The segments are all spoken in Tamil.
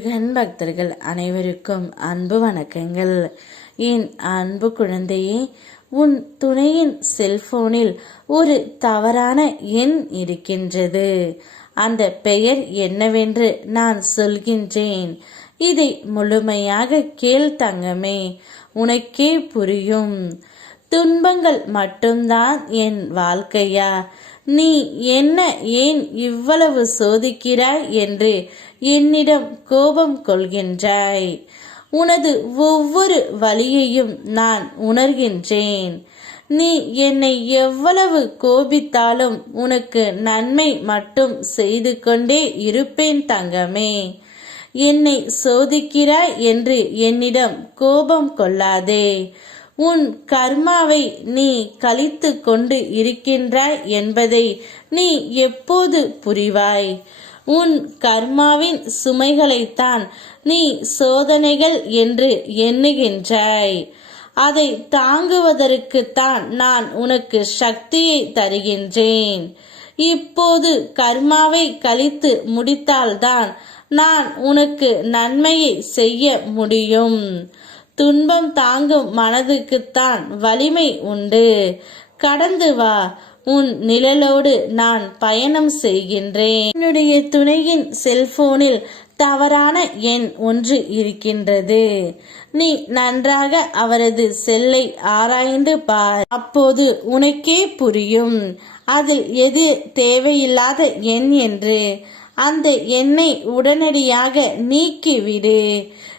முருகன் பக்தர்கள் அனைவருக்கும் அன்பு வணக்கங்கள். என் அன்பு குழந்தையே உன் துணையின் செல்போனில் ஒரு தவறான எண் இருக்கின்றது. அந்த பெயர் என்னவென்று நான் சொல்கின்றேன். இதை முழுமையாக கேள் தங்கமே உனக்கே புரியும். துன்பங்கள் மட்டும்தான் என் வாழ்க்கையா? நீ என்ன ஏன் இவ்வளவு சோதிக்கிறாய் என்று என்னிடம் கோபம் கொள்கின்றாய். உனது ஒவ்வொரு வழியையும் நான் உணர்கின்றேன். நீ என்னை எவ்வளவு கோபித்தாலும் உனக்கு நன்மை மட்டும் செய்து கொண்டே இருப்பேன் தங்கமே. என்னை சோதிக்கிறாய் என்று என்னிடம் கோபம் கொள்ளாதே. உன் கர்மாவை நீ கழித்து கொண்டு இருக்கின்றாய் என்பதை நீ எப்போது புரிவாய்? உன் கர்மாவின் சுமைகளைத்தான் நீ சோதனைகள் என்று எண்ணுகின்றாய். அதை தாங்குவதற்குத்தான் நான் உனக்கு சக்தியை தருகின்றேன். இப்போது கர்மாவை கழித்து முடித்தால்தான் நான் உனக்கு நன்மையை செய்ய முடியும். துன்பம் தாங்கும் மனதுக்குத்தான் வலிமை உண்டு. கடந்து வா உன் நிழலோடு நான் பயணம் செய்கின்றேன். என்னுடைய துணையின் செல்போனில் தவறான எண் ஒன்று இருக்கின்றது. நீ நன்றாக அவரது செல்லை ஆராய்ந்து பார். அப்போது உனக்கே புரியும். அதில் எது தேவையில்லாத எண் என்று. அந்த எண்ணெய் உடனடியாக நீக்கிவிடு.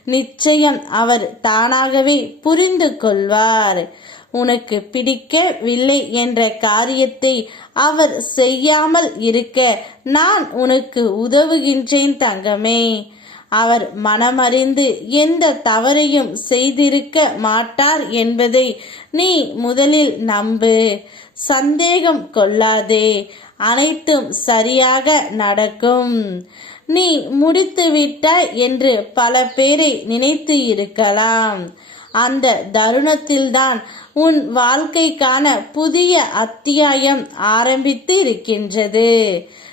நிச்சயம் அவர் தானாகவே புரிந்து கொள்வார். உனக்கு பிடிக்கவில்லை என்ற காரியத்தை அவர் செய்யாமல் இருக்க நான் உனக்கு உதவுகின்றேன் தங்கமே. அவர் மனமறிந்து எந்த தவறையும் செய்திருக்க மாட்டார் என்பதை நீ முதலில் நம்பு. சந்தேகம் கொள்ளாதே. அனைத்தும் சரியாக நடக்கும். நீ முடித்து விட்டாய் என்று பல பேரை நினைத்து இருக்கலாம். அந்த தருணத்தில்தான் உன் வாழ்க்கைக்கான புதிய அத்தியாயம் ஆரம்பித்து இருக்கின்றது.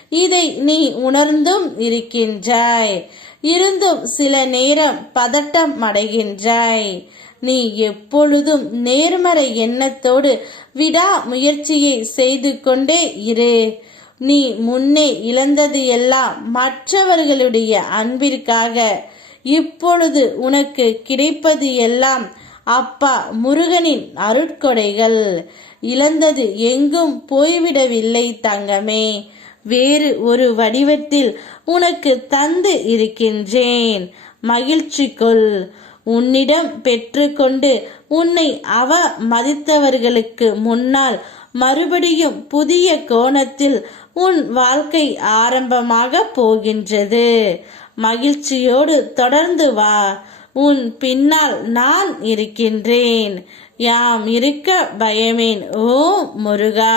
இதை நீ உணர்ந்தும் இருக்கின்றாய். இருந்தும் சில நேரம் பதட்டம் அடைகின்றாய். நீ எப்பொழுதும் நேர்மறை எண்ணத்தோடு விடா முயற்சியை செய்து கொண்டே இரு. நீ முன்னே இழந்தது எல்லாம் மற்றவர்களுடைய அன்பிற்காக. இப்பொழுது உனக்கு கிடைப்பது எல்லாம் அப்பா முருகனின் அருட்கொடைகள். இழந்தது எங்கும் போய்விடவில்லை தங்கமே. வேறு ஒரு வடிவத்தில் உனக்கு தந்து இருக்கின்றேன். மகிழ்ச்சி கொள் உன்னிடம் பெற்றுக்கொண்டு உன்னை அவ மதித்தவர்களுக்கு முன்னால் மறுபடியும் புதிய கோணத்தில் உன் வாழ்க்கை ஆரம்பமாக போகின்றது. மகிழ்ச்சியோடு தொடர்ந்து வா. உன் பின்னால் நான் இருக்கின்றேன். யாம் இருக்க பயமேன் ஓ முருகா!